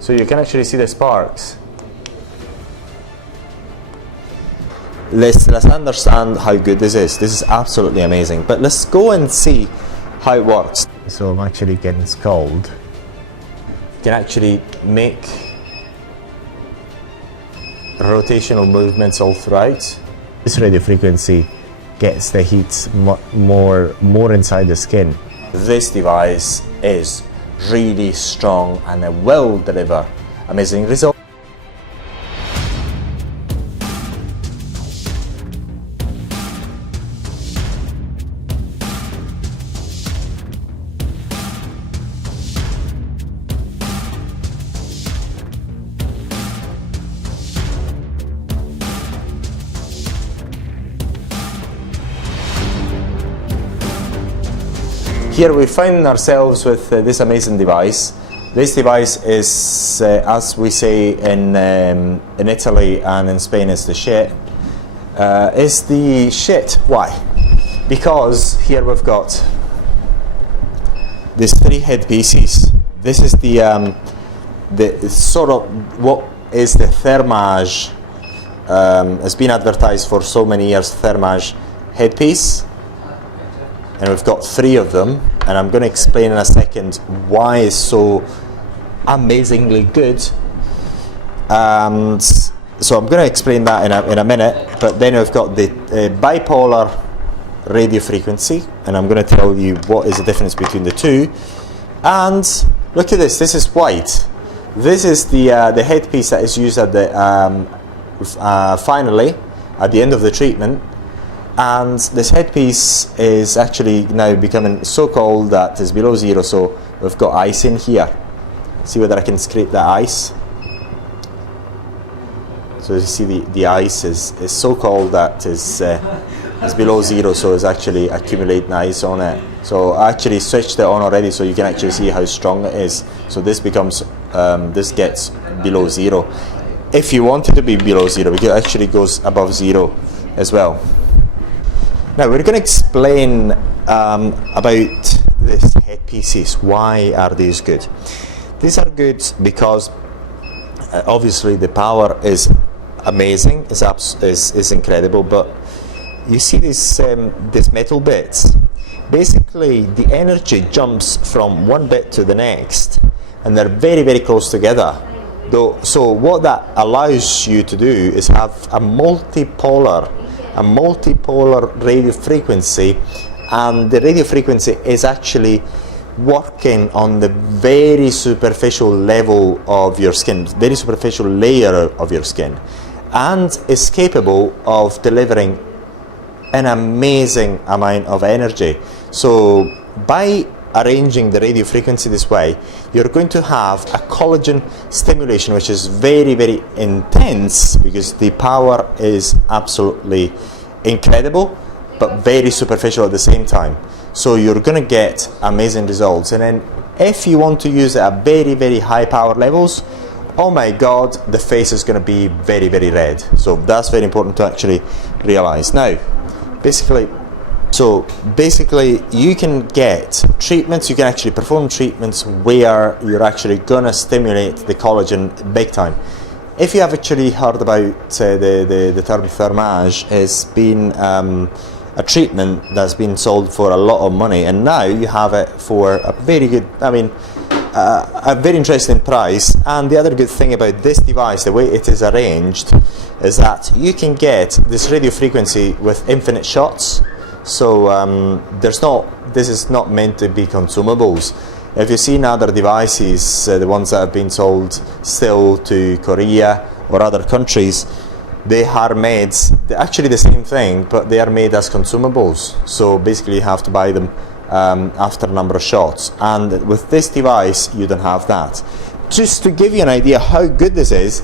So you can actually see the sparks. Let's understand how good this is. This is absolutely amazing. But let's go and see how it works. So I'm actually getting scalded. You can actually make rotational movements all throughout. This radio frequency gets the heat more inside the skin. This device is really strong and it will deliver amazing results. Here we find ourselves with this amazing device. This device is, as we say in Italy and in Spain, is the shit. Is the shit. Why? Because here we've got these three headpieces. This is the sort of what is the Thermage. Has been advertised for so many years. Thermage headpiece. And we've got three of them, and I'm going to explain in a second why it's so amazingly good. And so I'm going to explain that in a minute, but then we've got the bipolar radio frequency, and I'm going to tell you what is the difference between the two. And look at this is white. This is the headpiece that is used at the finally at the end of the treatment. And this headpiece is actually now becoming so cold that it's below zero, so we've got ice in here. See whether I can scrape that ice. So you see the ice is so cold that it's below zero, so it's actually accumulating ice on it. So I actually switched it on already, so you can actually see how strong it is. So this becomes, this gets below zero. If you want it to be below zero, it actually goes above zero as well. Now we're going to explain about these headpieces. Why are these good? These are good because obviously the power is amazing, is incredible. But you see these metal bits. Basically, the energy jumps from one bit to the next, and they're very, very close together. So what that allows you to do is have a multipolar radio frequency, and the radio frequency is actually working on the very superficial level of your skin, very superficial layer of your skin, and is capable of delivering an amazing amount of energy. So by arranging the radio frequency this way, you're going to have a collagen stimulation which is very, very intense, because the power is absolutely incredible but very superficial at the same time. So you're going to get amazing results. And then if you want to use it at very, very high power levels, oh my god, the face is going to be very, very red. So that's very important to actually realize. Now basically you can get treatments, you can actually perform treatments where you're actually going to stimulate the collagen big time. If you have actually heard about the term Thermage, has been a treatment that's been sold for a lot of money, and now you have it for a very good, a very interesting price. And the other good thing about this device, the way it is arranged, is that you can get this radio frequency with infinite shots. So this is not meant to be consumables. If you've seen other devices, the ones that have been sold still to Korea or other countries, they are made, actually the same thing, but they are made as consumables. So basically you have to buy them after a number of shots. And with this device, you don't have that. Just to give you an idea how good this is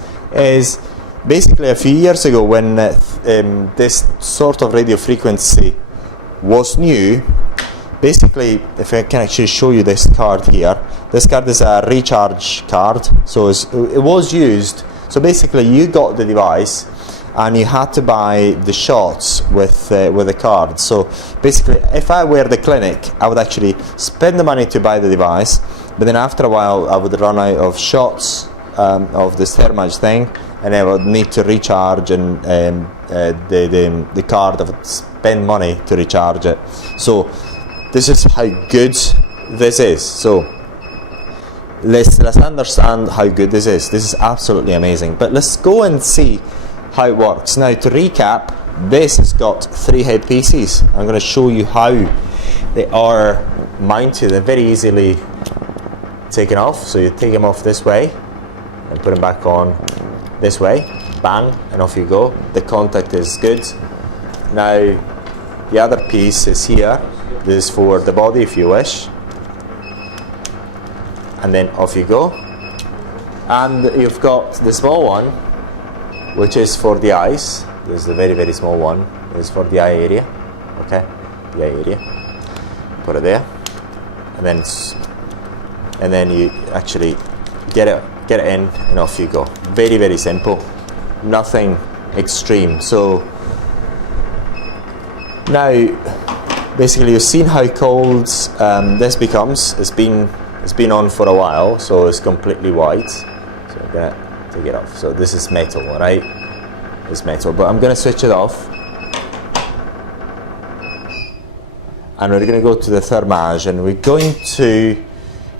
basically a few years ago when this sort of radio frequency was new. Basically, if I can actually show you this card here, this card is a recharge card, so it was used. So basically you got the device and you had to buy the shots with the card. So basically, if I were the clinic, I would actually spend the money to buy the device, but then after a while I would run out of shots of this thermage thing, and I would need to recharge, and the card, I would spend money to recharge it. So this is how good this is. So let's understand how good this is. This is absolutely amazing. But let's go and see how it works. Now, to recap, this has got 3 headpieces. I'm going to show you how they are mounted and very easily taken off. So you take them off this way and put them back on this way, bang, and off you go. The contact is good. Now the other piece is here. This is for the body if you wish, and then off you go. And you've got the small one, which is for the eyes. This is the very, very small one. This is for the eye area. Okay, the eye area. Put it there, and then you actually get it in, and off you go. Very, very simple. Nothing extreme. So now, basically, you've seen how cold this becomes. It's been on for a while, so it's completely white. So I'm gonna take it off. So this is metal, right? It's metal, but I'm gonna switch it off, and we're gonna go to the thermage, and we're going to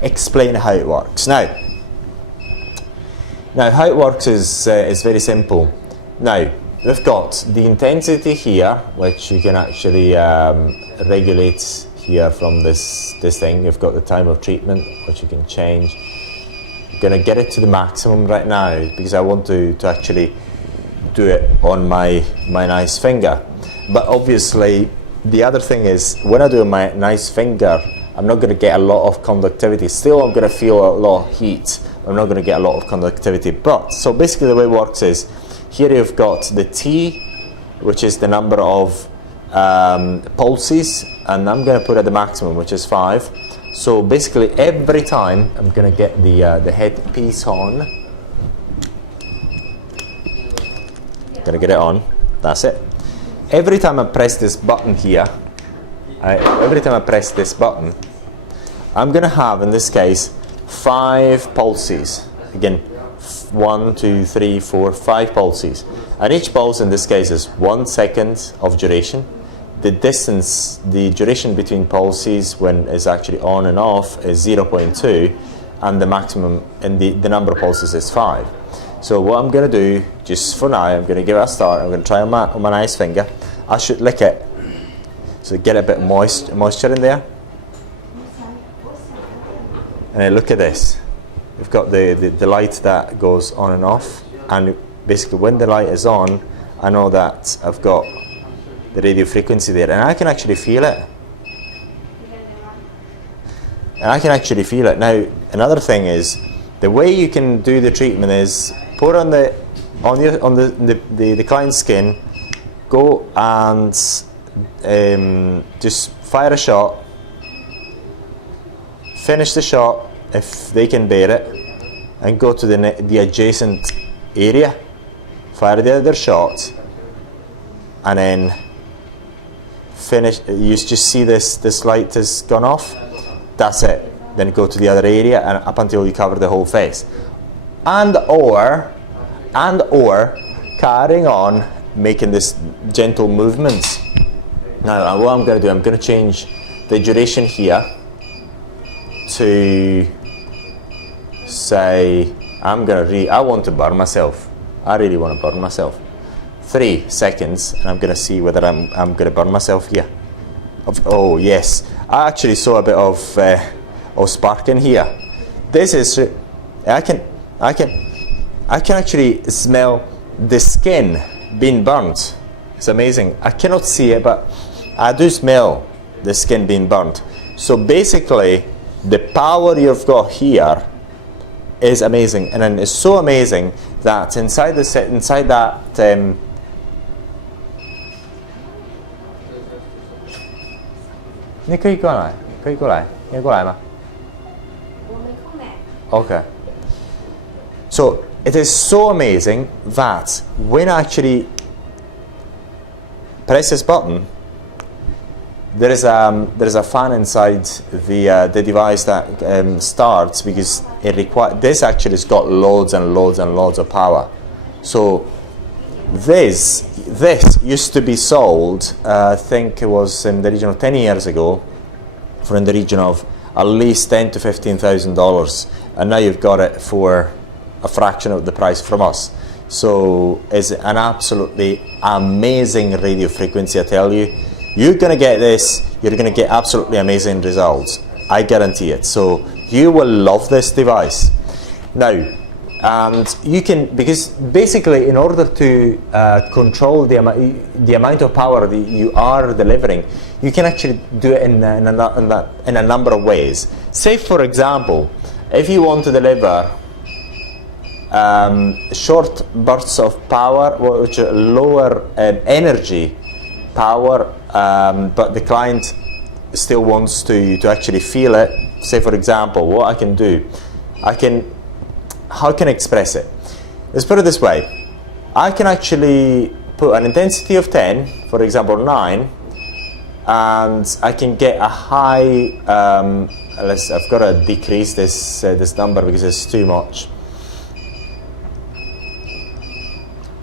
explain how it works. Now how it works is very simple. Now, we've got the intensity here, which you can actually regulate here from this thing. You've got the time of treatment, which you can change. I'm going to get it to the maximum right now because I want to actually do it on my nice finger. But obviously, the other thing is, when I do my nice finger, I'm not going to get a lot of conductivity. Still, I'm going to feel a lot of heat. I'm not going to get a lot of conductivity. But, so basically the way it works is, here you've got the T, which is the number of pulses, and I'm going to put at the maximum, which is 5. So basically every time I'm going to get the headpiece on. Going to get it on. That's it. Every time I press this button here, every time I press this button, I'm going to have, in this case, 5 pulses. Again, 1, 2, 3, 4, 5 pulses. And each pulse in this case is 1 second of duration. The distance, the duration between pulses when it's actually on and off is 0.2, and the maximum and the number of pulses is 5. So what I'm going to do, just for now, I'm going to give it a start. I'm going to try on my nice finger. I should lick it, so get a bit moisture in there. And then look at this. We've got the light that goes on and off, and basically when the light is on, I know that I've got the radio frequency there, and I can actually feel it. Now, another thing is, the way you can do the treatment is put on the client's skin, go and just fire a shot, finish the shot if they can bear it, and go to the adjacent area, fire the other shot, and then finish. You just see this light has gone off. That's it. Then go to the other area and up until you cover the whole face, and or carrying on making this gentle movements. Now what I'm going to do, I'm going to change the duration here to say, I want to burn myself. I really want to burn myself. 3 seconds, and I'm going to see whether I'm going to burn myself here. Oh yes, I actually saw a bit of spark in here. This is, I can actually smell the skin being burnt. It's amazing. I cannot see it, but I do smell the skin being burnt. So basically, the power you've got here is amazing, and then it's so amazing that inside that. Okay. So it is so amazing that when I actually press this button, there is a fan inside the device that starts, because this actually has got loads and loads and loads of power. So this used to be sold, I think it was in the region of 10 years ago, for in the region of at least $10,000 to $15,000, and now you've got it for a fraction of the price from us. So it's an absolutely amazing radio frequency, I tell you. You're going to get this, you're going to get absolutely amazing results. I guarantee it. So you will love this device. Now, and you can, because basically in order to control the amount of power that you are delivering, you can actually do it in a number of ways. Say, for example, if you want to deliver short bursts of power, which are lower energy power, but the client still wants to actually feel it. Say, for example, what I can do, how can I express it? Let's put it this way. I can actually put an intensity of 10, for example 9, and I can get a high, I've got to decrease this number because it's too much.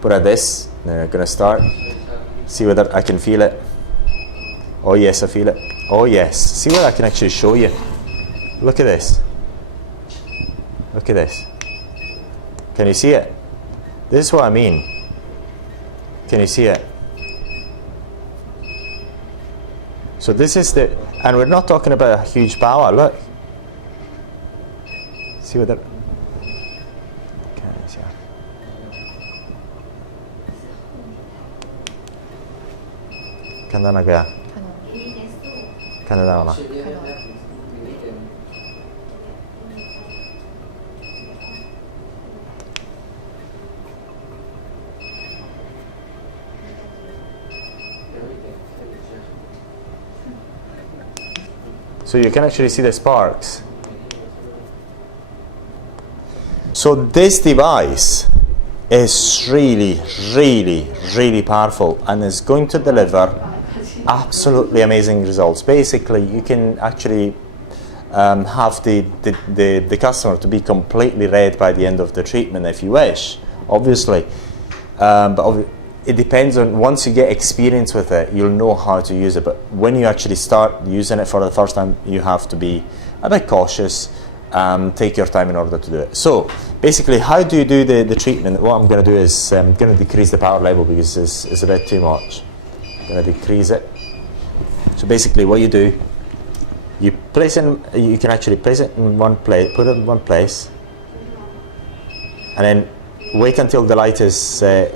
Put at this, then I'm going to start. See whether I can feel it. Oh yes, I feel it. Oh yes. See what I can actually show you. Look at this. Look at this. Can you see it? This is what I mean. Can you see it? So this is and we're not talking about a huge power, look. See what that, Kan na kaya? Kan na na. So you can actually see the sparks. So this device is really, really, really powerful and is going to deliver absolutely amazing results. Basically, you can actually have the customer to be completely red by the end of the treatment if you wish, obviously. But it depends on, once you get experience with it, you'll know how to use it. But when you actually start using it for the first time, you have to be a bit cautious. Take your time in order to do it. So basically, how do you do the treatment? What I'm going to do is I'm going to decrease the power level because it's a bit too much. I'm going to decrease it. So basically what you do, you can actually place it in one place, put it in one place, and then wait until the light is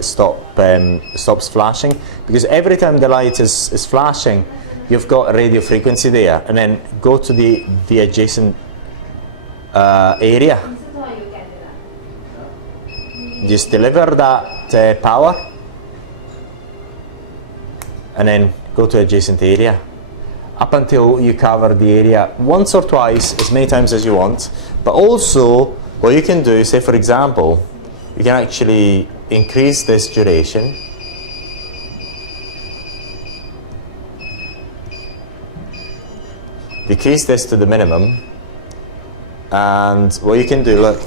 stops flashing, because every time the light is flashing, you've got a radio frequency there, and then go to the adjacent area. Just deliver that power, and then go to adjacent area up until you cover the area once or twice, as many times as you want. But also what you can do, say for example, you can actually increase this duration, decrease this to the minimum, and what you can do, look,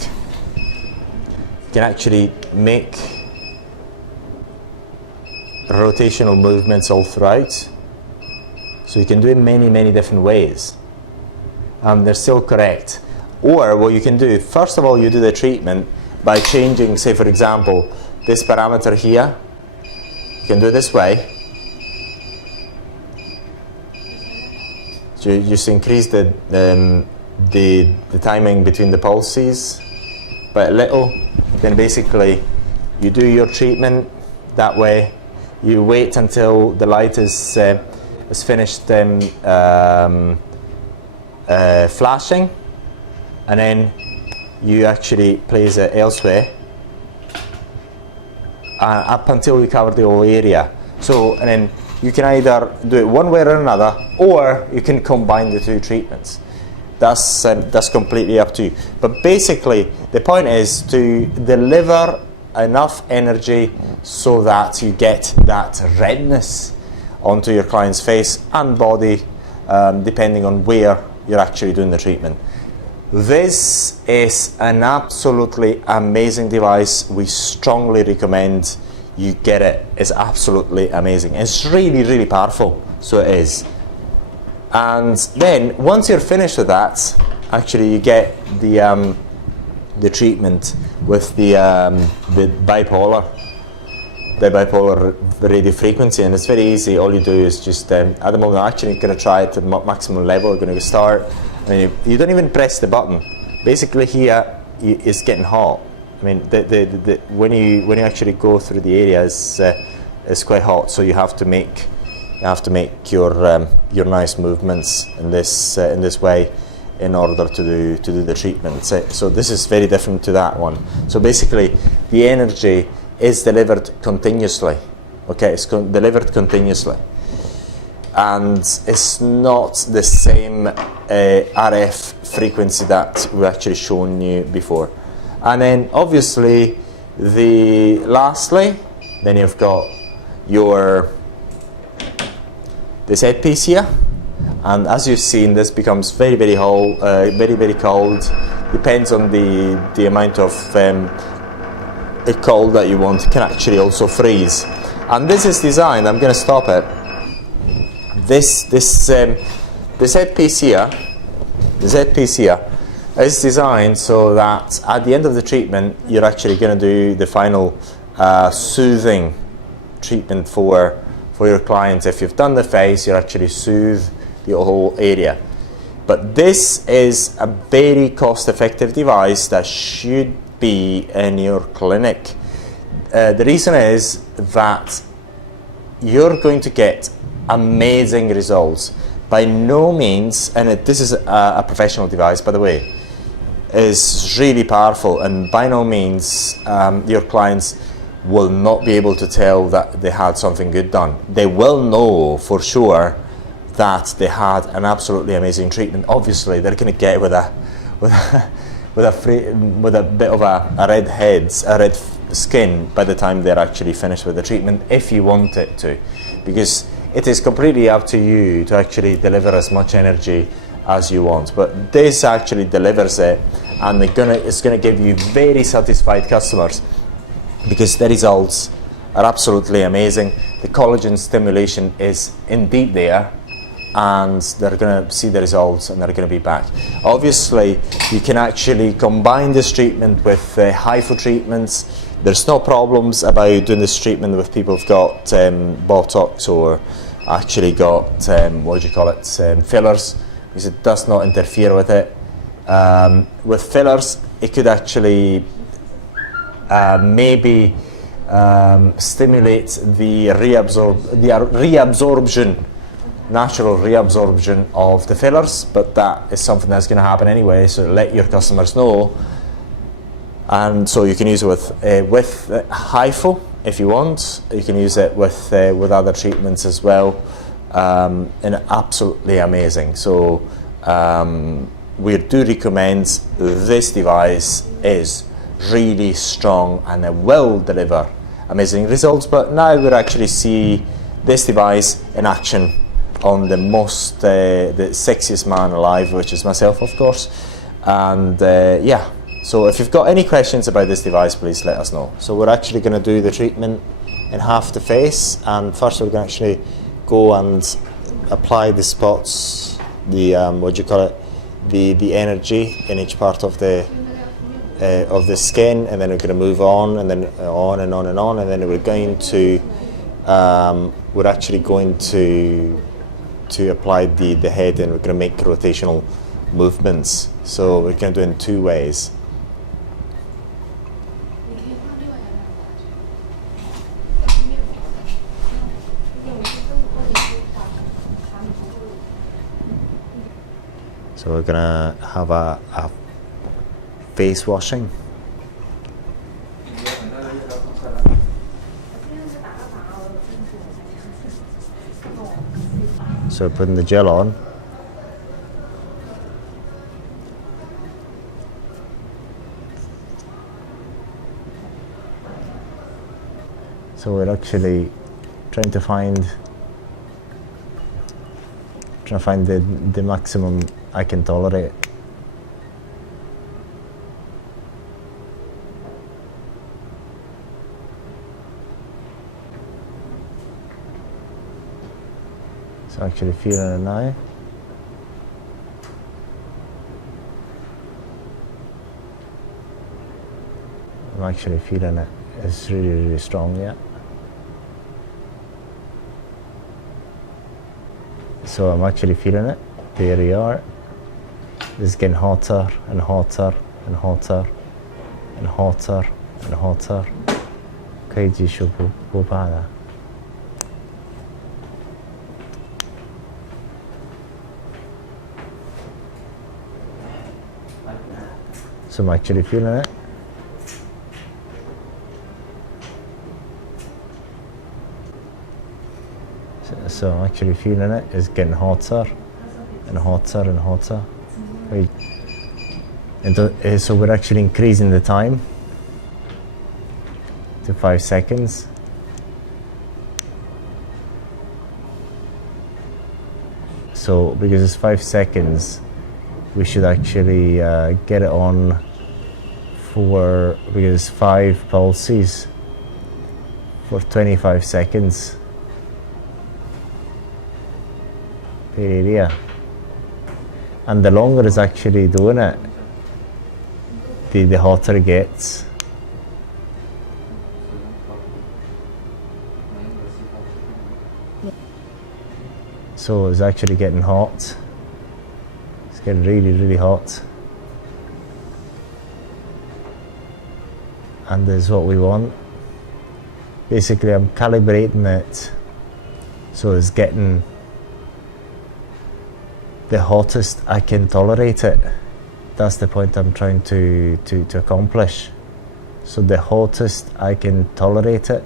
you can actually make rotational movements all throughout. So you can do it many different ways, and they're still correct. Or what you can do, first of all, you do the treatment by changing, say for example, this parameter here. You can do it this way. So you just increase the timing between the pulses by a little. Then basically you do your treatment that way. You wait until the light is finished flashing, and then you actually place it elsewhere up until you cover the whole area. So, and then you can either do it one way or another, or you can combine the two treatments. That's completely up to you. But basically, the point is to deliver enough energy so that you get that redness onto your client's face and body, depending on where you're actually doing the treatment. This is an absolutely amazing device. We strongly recommend you get it. It's absolutely amazing. It's really, really powerful, so it is. And then once you're finished with that, actually you get the treatment with the bipolar radiofrequency, and it's very easy. All you do is just at the moment I'm actually going to try it to maximum level. We're going to start. I mean, you don't even press the button. Basically here it's getting hot. I mean, when you actually go through the area, it's quite hot. So you have to make your nice movements in this way in order to do the treatment. So this is very different to that one. So basically, the energy is delivered continuously. Okay, it's delivered continuously. And it's not the same RF frequency that we actually shown you before. And then obviously lastly then you've got this headpiece here, and as you've seen, this becomes very, very cold. Depends on the amount of cold that you want. It can actually also freeze. And this is designed, I'm going to stop it. This headpiece here is designed so that at the end of the treatment, you're actually going to do the final soothing treatment for your clients. If you've done the face, you actually soothe the whole area. But this is a very cost-effective device that should be in your clinic. The reason is that you're going to get amazing results. By no means, and this is a professional device, by the way, is really powerful, and by no means your clients will not be able to tell that they had something good done. They will know for sure that they had an absolutely amazing treatment. Obviously, they're going to get with a bit of a red skin by the time they're actually finished with the treatment, if you want it to, because it is completely up to you to actually deliver as much energy as you want. But this actually delivers it, and it's going to give you very satisfied customers because the results are absolutely amazing. The collagen stimulation is indeed there, and they're going to see the results and they're going to be back. Obviously, you can actually combine this treatment with Hifu treatments. There's no problems about doing this treatment with people who've got Botox or actually got fillers, because it does not interfere with it. With fillers, it could actually maybe stimulate the reabsorption, natural reabsorption of the fillers, but that is something that's going to happen anyway, so let your customers know. And so you can use it with Hifu if you want. You can use it with other treatments as well, and absolutely amazing. So we do recommend this device. Is really strong and it will deliver amazing results. But now we'll actually see this device in action on the sexiest man alive, which is myself, of course. And yeah. So if you've got any questions about this device, please let us know. So we're actually going to do the treatment in half the face, and first we're going to actually go and apply the spots, the energy in each part of the skin, and then we're going to move on, and then on and on and on, and then we're actually going to apply the head, and we're going to make rotational movements. So we're going to do it in two ways. So we're gonna have a face washing. So putting the gel on. So we're actually trying to find trying to find the maximum I can tolerate. So actually feeling it now. I'm actually feeling it. It's really, really strong, yeah. So I'm actually feeling it. There you are. It's getting hotter and hotter and hotter and hotter and hotter. 可以继续不怕的。So I'm actually feeling it. So I'm actually feeling it. It's getting hotter and hotter and hotter. And so we're actually increasing the time to 5 seconds. So because it's 5 seconds, we should actually get it on for, because it's 5 pulses for 25 seconds. Area. And the longer it's actually doing it, the hotter it gets. So it's actually getting hot. It's getting really, really hot. And this is what we want. Basically, I'm calibrating it so it's getting the hottest I can tolerate it. That's the point I'm trying to accomplish. So the hottest I can tolerate it,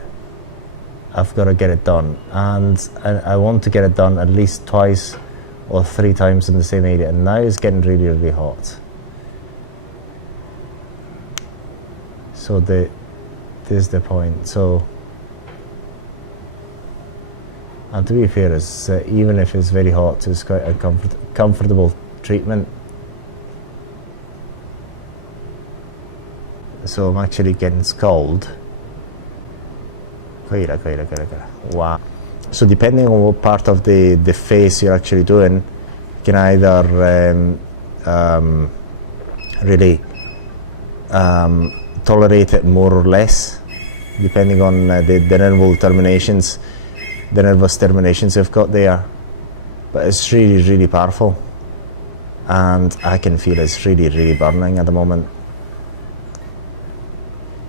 I've got to get it done. And I want to get it done at least 2 or 3 times in the same area. And now it's getting really, really hot. So this is the point. So, and to be fair, it's, even if it's very hot, it's quite a comfortable treatment. So I'm actually getting scald. Wow. So depending on what part of the face you're actually doing, you can either really tolerate it more or less, depending on the nervous terminations you've got there. But it's really, really powerful. And I can feel it's really, really burning at the moment.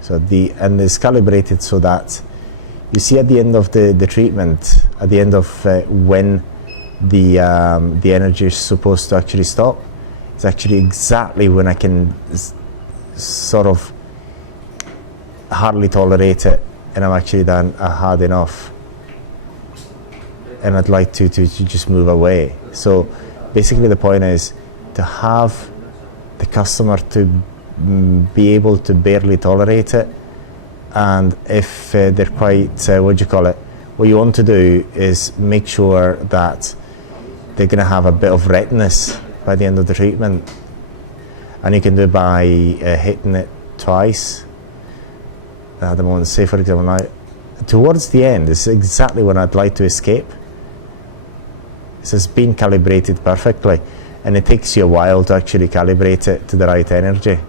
So and it's calibrated so that you see at the end of the treatment, at the end of when the energy is supposed to actually stop, it's actually exactly when I can sort of hardly tolerate it, and I'm actually done. I had enough, and I'd like to just move away. So basically, the point is to have the customer to be able to barely tolerate it. And if they're quite, what you want to do is make sure that they're going to have a bit of redness by the end of the treatment. And you can do it by hitting it twice. At the moment, say for example now, towards the end, this is exactly when I'd like to escape. This has been calibrated perfectly, and it takes you a while to actually calibrate it to the right energy.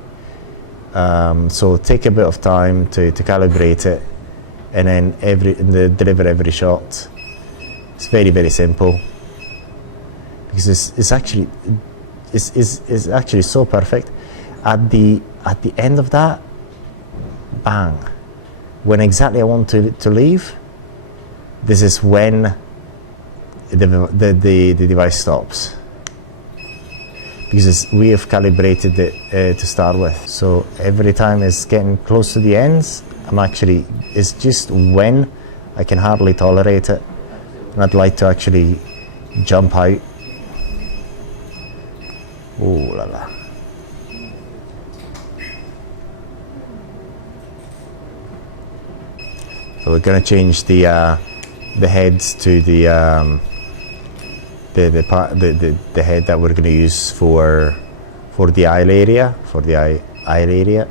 So take a bit of time to calibrate it, and then deliver every shot. It's very, very simple, because it's actually so perfect. At the end of that, bang, when exactly I want to leave, this is when the device stops. Because we have calibrated it to start with. So every time it's getting close to the ends, it's just when I can hardly tolerate it, and I'd like to actually jump out. Ooh la la. So we're going to change the heads to the the head that we're going to use for the eye area,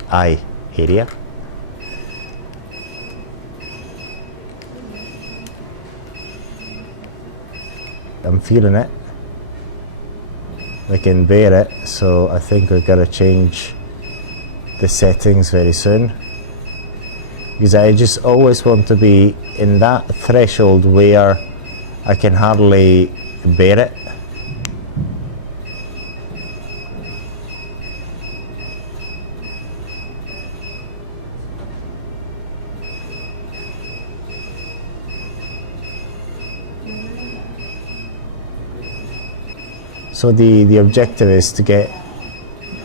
eye area. I'm feeling it. I can bear it, so I think we're going to change the settings very soon, because I just always want to be in that threshold where I can hardly bear it. So the objective is to get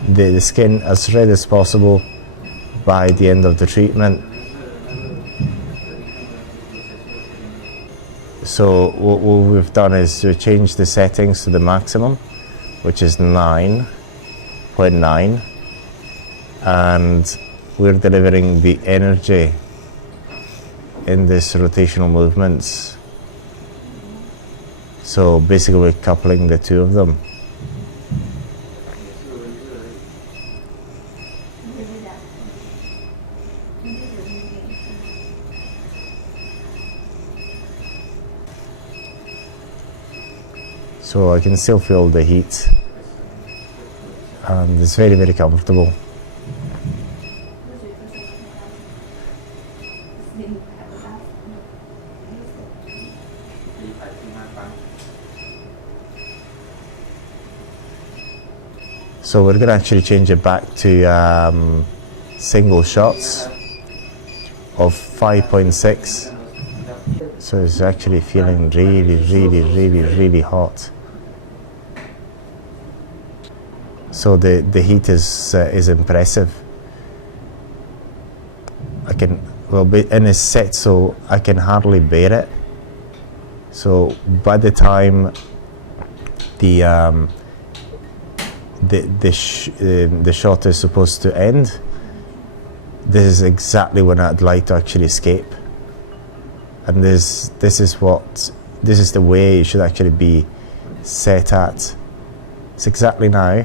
the skin as red as possible by the end of the treatment. So what we've done is to change the settings to the maximum, which is 9.9, and we're delivering the energy in this rotational movements. So basically we're coupling the two of them. So I can still feel the heat, and it's very, very comfortable. So we're going to actually change it back to single shots of 5.6. So it's actually feeling really, really, really, really hot. So the heat is impressive. I can, and it's set so I can hardly bear it. So by the time the shot is supposed to end, this is exactly when I'd like to actually escape. And this is the way it should actually be set at. It's exactly now.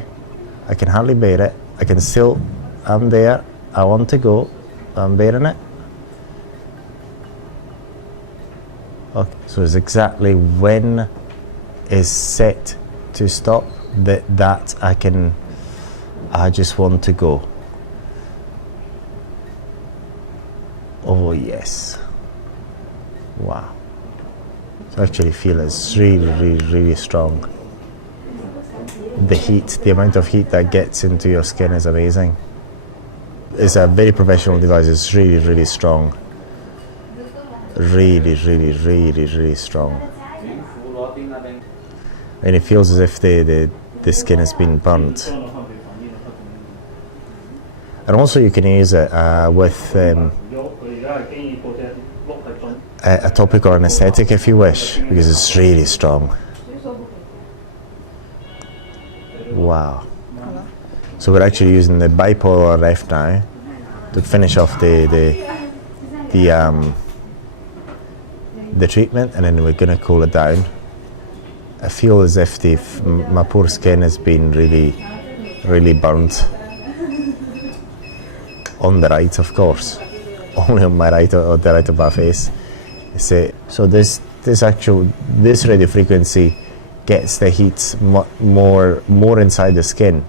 I can hardly bear it. I can still, I'm there. I want to go. I'm bearing it. Okay, so it's exactly when it's set to stop that I just want to go. Oh yes. Wow. So I actually feel it's really, really, really strong. The heat, the amount of heat that gets into your skin is amazing. It's a very professional device. It's really, really strong. Really, really, really, really strong. And it feels as if the skin has been burnt. And also you can use it with a topical anesthetic if you wish, because it's really strong. Wow. So we're actually using the Bipolar ref now to finish off the treatment, and then we're going to cool it down. I feel as if my poor skin has been really, really burnt. On the right, of course. Only on my right, or the right of my face. So this radiofrequency gets the heat more inside the skin.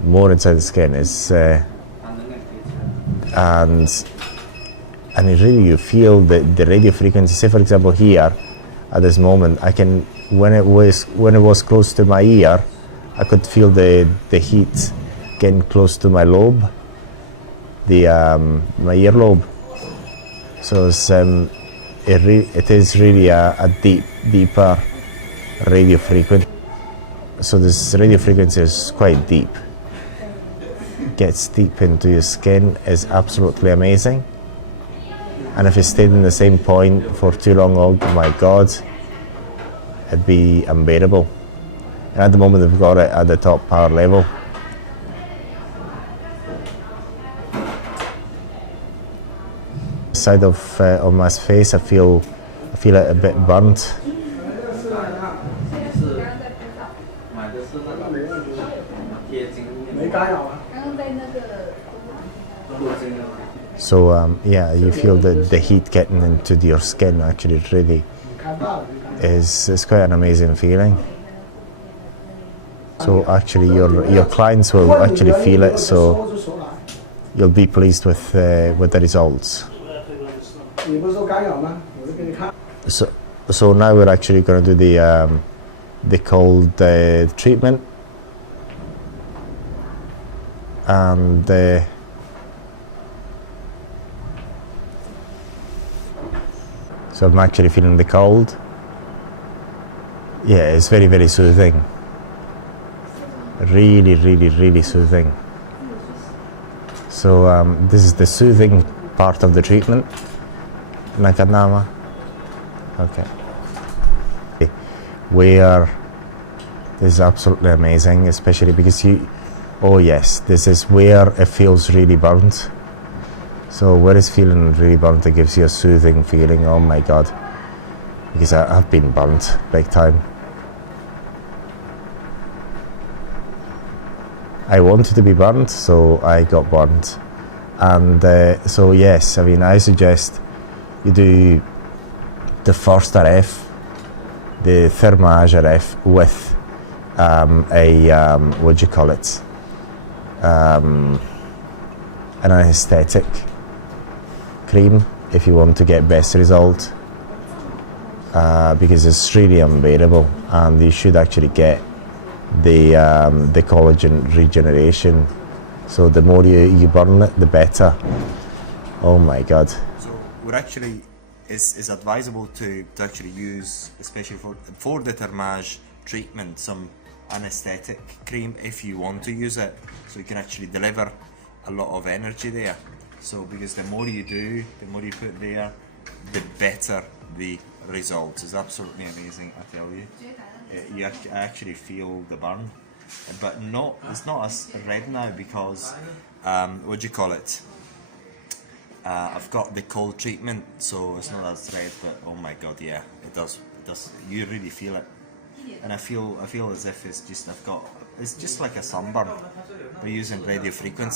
More inside the skin is, and it really, you feel the radiofrequency. Say for example here, at this moment, I can, when it was close to my ear, I could feel the heat getting close to my lobe, my earlobe. So it's, it is really a deeper radio frequency. So this radio frequency is quite deep. Gets deep into your skin, is absolutely amazing. And if it stayed in the same point for too long, oh my God, it'd be unbearable. And at the moment we've got it at the top power level. Side of my face, I feel it a bit burnt. So yeah, you feel the heat getting into your skin. Actually, it really is quite an amazing feeling. So actually, your clients will actually feel it. So you'll be pleased with the results. So now we're actually going to do the cold treatment, and so I'm actually feeling the cold. Yeah, it's very, very soothing. Really, really, really soothing. So this is the soothing part of the treatment. Nakadnama. Okay. Where this is absolutely amazing, especially because oh yes, this is where it feels really burnt. So where it's feeling really burnt, it gives you a soothing feeling. Oh my God, because I've been burnt big time. I wanted to be burnt, so I got burnt. And so yes, I mean, I suggest you do the first RF, the thermage RF, with what do you call it? An anesthetic cream if you want to get best result, because it's really unbearable, and you should actually get the collagen regeneration. So the more you burn it, the better. Oh my God. So we're actually is advisable to actually use, especially for the thermage treatment, some anesthetic cream if you want to use it, so you can actually deliver a lot of energy there. So because the more you do, the more you put there, the better the results. It's absolutely amazing, I tell you. You actually feel the burn, but it's not as red now because what do you call it? I've got the cold treatment, so it's not as red. But oh my God, yeah, it does. You really feel it, and I feel as if it's just like a sunburn. We're using radio frequency.